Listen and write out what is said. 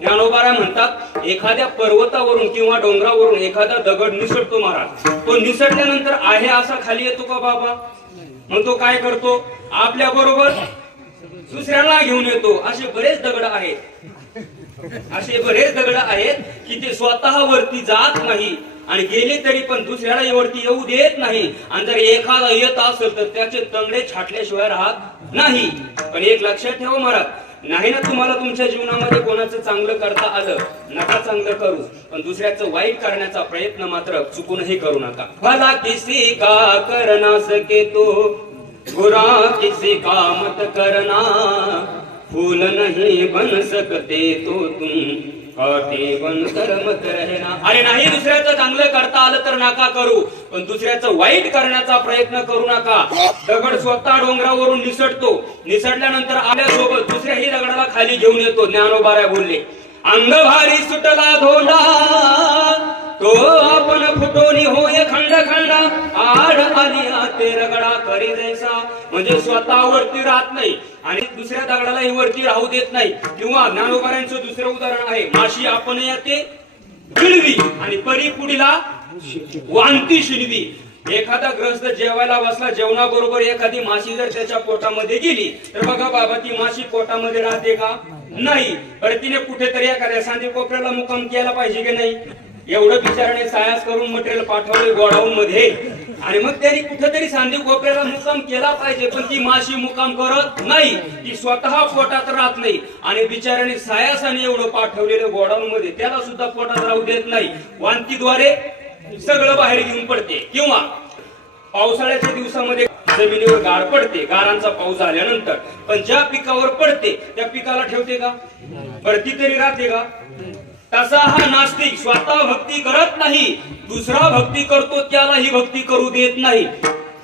ज्ञानोबा म्हणतात एखाद्या पर्वतावरून किंवा डोंगरावरून एखादा दगड निसटतो महाराज, तो निसटल्यानंतर आहे असा खाली येतो का बाबा? मग तो काय करतो? आपल्या बरोबर दुसऱ्याला घेऊन येतो. असे बरेच दगड आहेत की ते स्वतः वरती जात नाही आणि गेले तरी पण दुसऱ्याला वरती येऊ देत नाही. आणि जर एखादा येत असेल तर त्याचे तंगडे छाटल्याशिवाय राहत नाही. पण एक लक्षात ठेवा महाराज, नाही ना तुम्हाला तुमच्या जीवनामध्ये कोणाचं चांगलं करता आलं, नका चांगलं करू, पण दुसऱ्याचं वाईट करण्याचा प्रयत्न मात्र चुकूनही करू नका. भला किसी का करना सके तो बुरा किसी का मत करना, फूल नहीं बन सकते तो तुम काटे बनकर मत रहना. अरे नाही दुसऱ्याचं चांगलं करता आलं तर नका करू, पण दुसऱ्याचं वाईट करण्याचा प्रयत्न करू नका. दगड स्वतः डोंगरावरून निसटतो, निसटल्यानंतर आपल्यासोबत दुसऱ्याही दगडाला खाली घेऊन येतो. ज्ञानोबा बोलले, अंग भारी सुटला धोंडा तो आपण फुटोनी होय खंड खंडा, आड आली आते रगडा करी जैसा. म्हणजे स्वतःवरती राहत नाही आणि दुसऱ्या दगडालाही वरती राहू देत नाही. किंवा ज्ञानोबांचं दुसरं उदाहरण आहे, माशी आपण येते शिळवी आणि परी पुढीला वांती शिळवी. एखादा ग्रस्त जेवायला बसला, जेवणाबरोबर एखादी माशी जर त्याच्या पोटामध्ये गेली तर बघा बाबा, ती माशी पोटामध्ये राहते का? नाही. बरं, तिने कुठेतरी एखाद्या सांदी कोपऱ्याला मुक्काम केला पाहिजे की नाही? एवढं बिचाराने सायास करून मटेरियल पाठवले गोडाऊन मध्ये आणि मग त्यांनी कुठेतरी सांदी कोपऱ्याला मुक्काम केला पाहिजे, पण ती माशी मुक्काम करत नाही. ती स्वतः पोटात राहत नाही आणि बिचाराने सायासाने एवढं पाठवलेलं गोडाऊन मध्ये त्याला सुद्धा पोटात राहू देत नाही. वांतीद्वारे सगळं बाहेर घेऊन पडते. किंवा पावसाळ्याच्या दिवसामध्ये जमिनीवर गार पडते, गारांचा पाऊस झाल्यानंतर, पण ज्या पिकावर पडते त्या पिकाला ठेवते का? भरती तरी राहते का? तसा हा नास्तिक स्वतः भक्ती करत नाही, दुसरा भक्ती करतो त्याला ही भक्ती करू देत नाही.